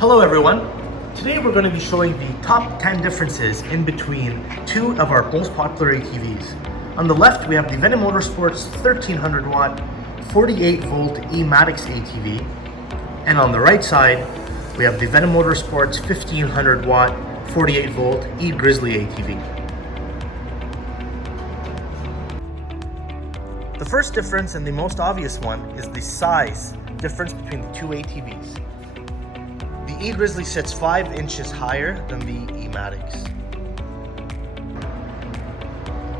Hello everyone. Today we're going to be showing the top 10 differences in between two of our most popular ATVs. On the left we have the Venom Motorsports 1300W 48V E-Matix ATV, and on the right side we have the Venom Motorsports 1500W 48V E-Grizzly ATV. The first difference, and the most obvious one, is the size difference between the two ATVs. The E-Grizzly sits 5 inches higher than the E-Matix.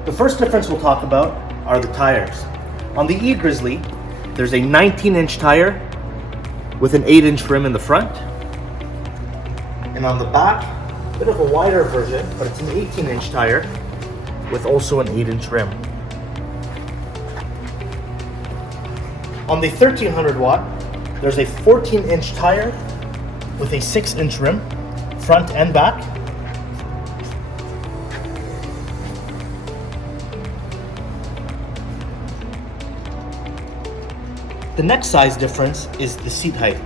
The first difference we'll talk about are the tires. On the E-Grizzly, there's a 19-inch tire with an 8-inch rim in the front. And on the back, a bit of a wider version, but it's an 18-inch tire with also an 8-inch rim. On the 1300W, there's a 14-inch tire with a 6-inch rim, front and back. The next size difference is the seat height.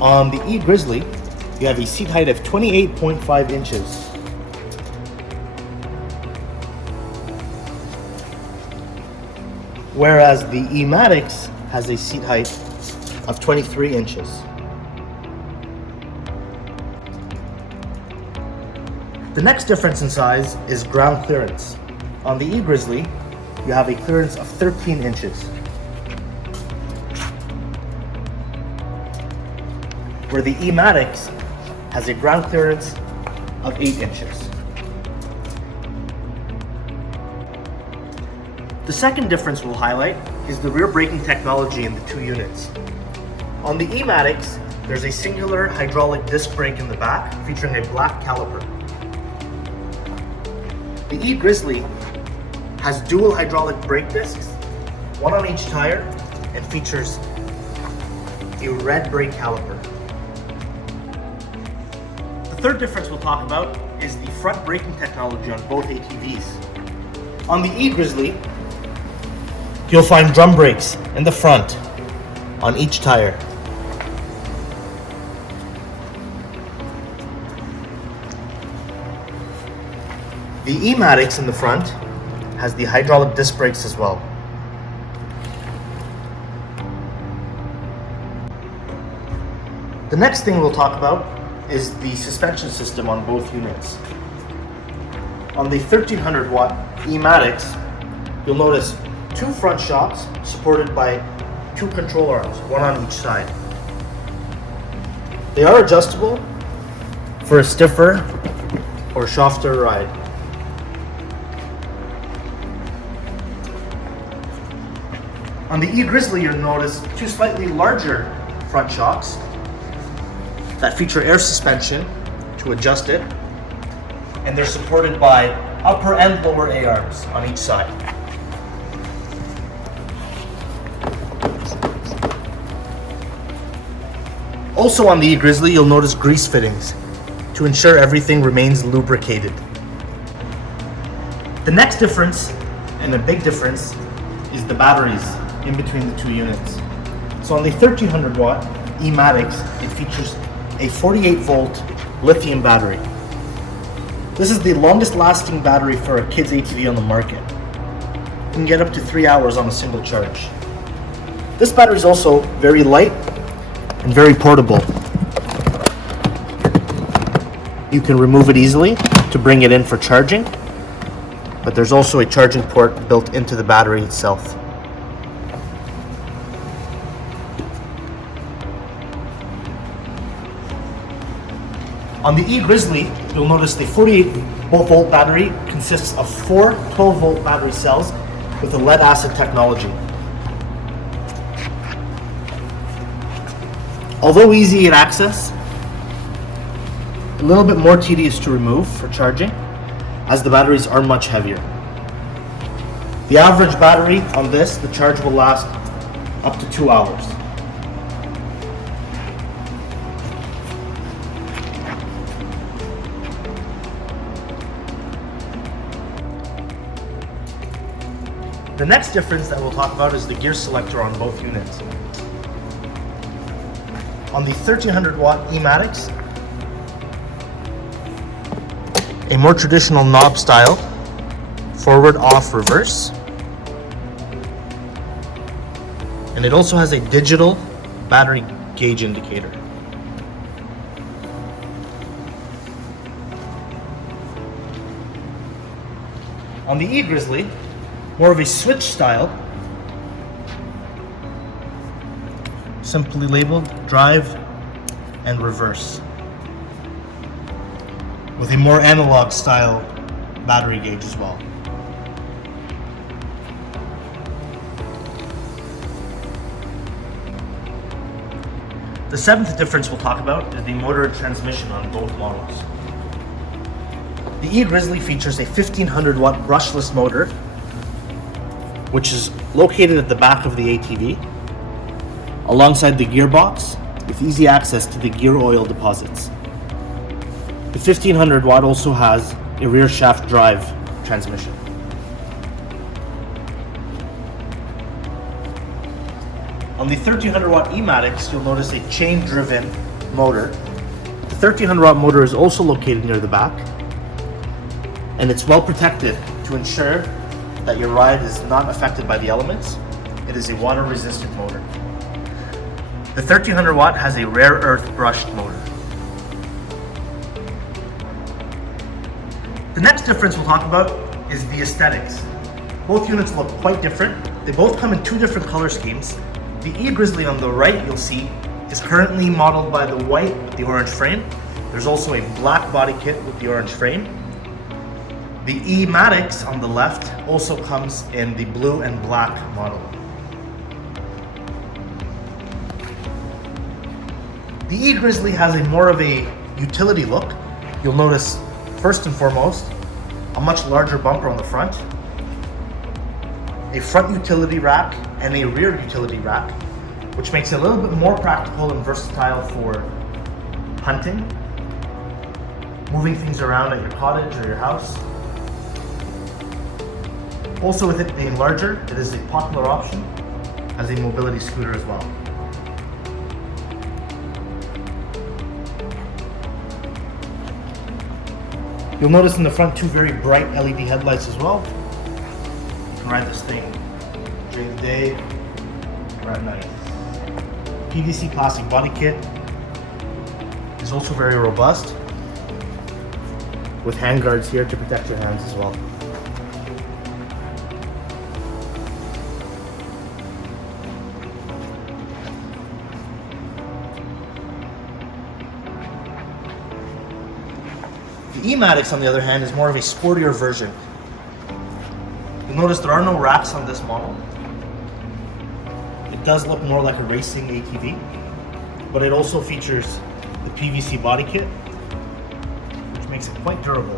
On the E-Grizzly, you have a seat height of 28.5 inches. Whereas the E-Matix has a seat height of 23 inches. The next difference in size is ground clearance. On the E-Grizzly, you have a clearance of 13 inches. Where the E-Matix has a ground clearance of 8 inches. The second difference we'll highlight is the rear braking technology in the two units. On the E-Matix, there's a singular hydraulic disc brake in the back featuring a black caliper. The E-Grizzly has dual hydraulic brake discs, one on each tire, and features a red brake caliper. The third difference we'll talk about is the front braking technology on both ATVs. On the E-Grizzly, you'll find drum brakes in the front on each tire. The E-Matix in the front has the hydraulic disc brakes as well. The next thing we'll talk about is the suspension system on both units. On the 1300W E-Matix, you'll notice 2 front shocks supported by 2 control arms, one on each side. They are adjustable for a stiffer or softer ride. On the E-Grizzly, you'll notice 2 slightly larger front shocks that feature air suspension to adjust it, and they're supported by upper and lower A-arms on each side. Also on the E-Grizzly, you'll notice grease fittings to ensure everything remains lubricated. The next difference, and a big difference, is the batteries in between the two units. So on the 1300W E-Matix, it features a 48V lithium battery. This is the longest lasting battery for a kid's ATV on the market. You can get up to 3 hours on a single charge. This battery is also very light and very portable. You can remove it easily to bring it in for charging, but there's also a charging port built into the battery itself. On the E-Grizzly, you'll notice the 48V battery consists of 4 12V battery cells with a lead acid technology. Although easy in access, a little bit more tedious to remove for charging, as the batteries are much heavier. The average battery on this, the charge will last up to 2 hours. The next difference that we'll talk about is the gear selector on both units. On the 1300W E-Matix, a more traditional knob style, forward, off, reverse. And it also has a digital battery gauge indicator. On the E-Grizzly, more of a switch style, simply labeled drive and reverse, with a more analog style battery gauge as well. The seventh difference we'll talk about is the motor and transmission on both models. The E-Grizzly features a 1500W brushless motor, which is located at the back of the ATV, alongside the gearbox, with easy access to the gear oil deposits. The 1500W also has a rear shaft drive transmission. On the 1300W E-Matix, you'll notice a chain-driven motor. The 1300W motor is also located near the back, and it's well protected to ensure that your ride is not affected by the elements. It is a water-resistant motor. The 1300W has a rare earth brushed motor. The next difference we'll talk about is the aesthetics. Both units look quite different. They both come in two different color schemes. The E-Grizzly on the right, you'll see, is currently modeled by the white with the orange frame. There's also a black body kit with the orange frame. The E-Matix on the left also comes in the blue and black model. The E-Grizzly has a more of a utility look. You'll notice, first and foremost, a much larger bumper on the front, a front utility rack, and a rear utility rack, which makes it a little bit more practical and versatile for hunting, moving things around at your cottage or your house. Also, with it being larger, it is a popular option as a mobility scooter as well. You'll notice in the front two very bright LED headlights as well. You can ride this thing during the day or at night. PVC plastic body kit is also very robust, with hand guards here to protect your hands as well. The E-Matix, on the other hand, is more of a sportier version. You'll notice there are no racks on this model. It does look more like a racing ATV, but it also features the PVC body kit, which makes it quite durable.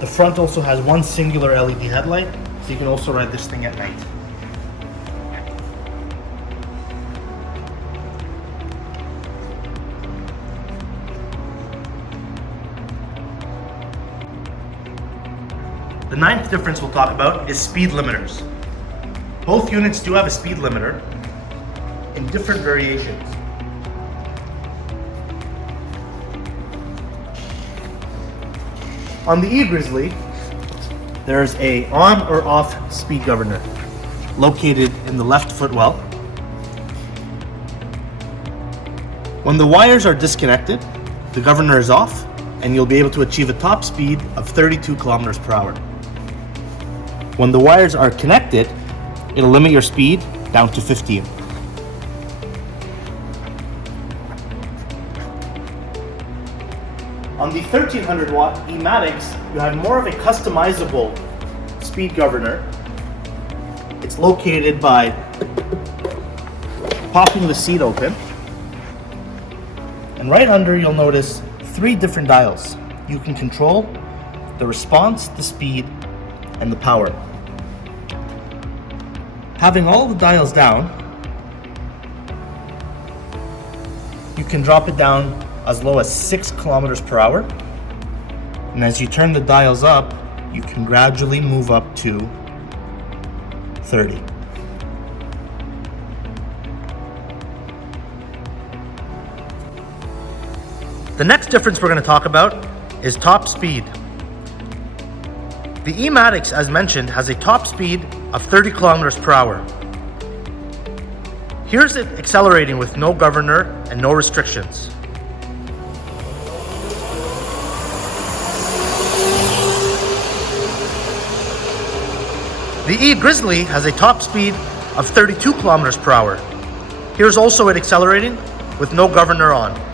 The front also has one singular LED headlight, so you can also ride this thing at night. The ninth difference we'll talk about is speed limiters. Both units do have a speed limiter in different variations. On the E-Grizzly, there's a on or off speed governor located in the left footwell. When the wires are disconnected, the governor is off, and you'll be able to achieve a top speed of 32 kilometers per hour. When the wires are connected, it'll limit your speed down to 15. On the 1300W E-Matix, you have more of a customizable speed governor. It's located by popping the seat open. And right under, you'll notice 3 different dials. You can control the response, the speed, and the power. Having all the dials down, you can drop it down as low as 6 kilometers per hour. And as you turn the dials up, you can gradually move up to 30. The next difference we're going to talk about is top speed. The E-Matix, as mentioned, has a top speed of 30 kilometers per hour. Here's it accelerating with no governor and no restrictions. The E-Grizzly has a top speed of 32 kilometers per hour. Here's also it accelerating with no governor on.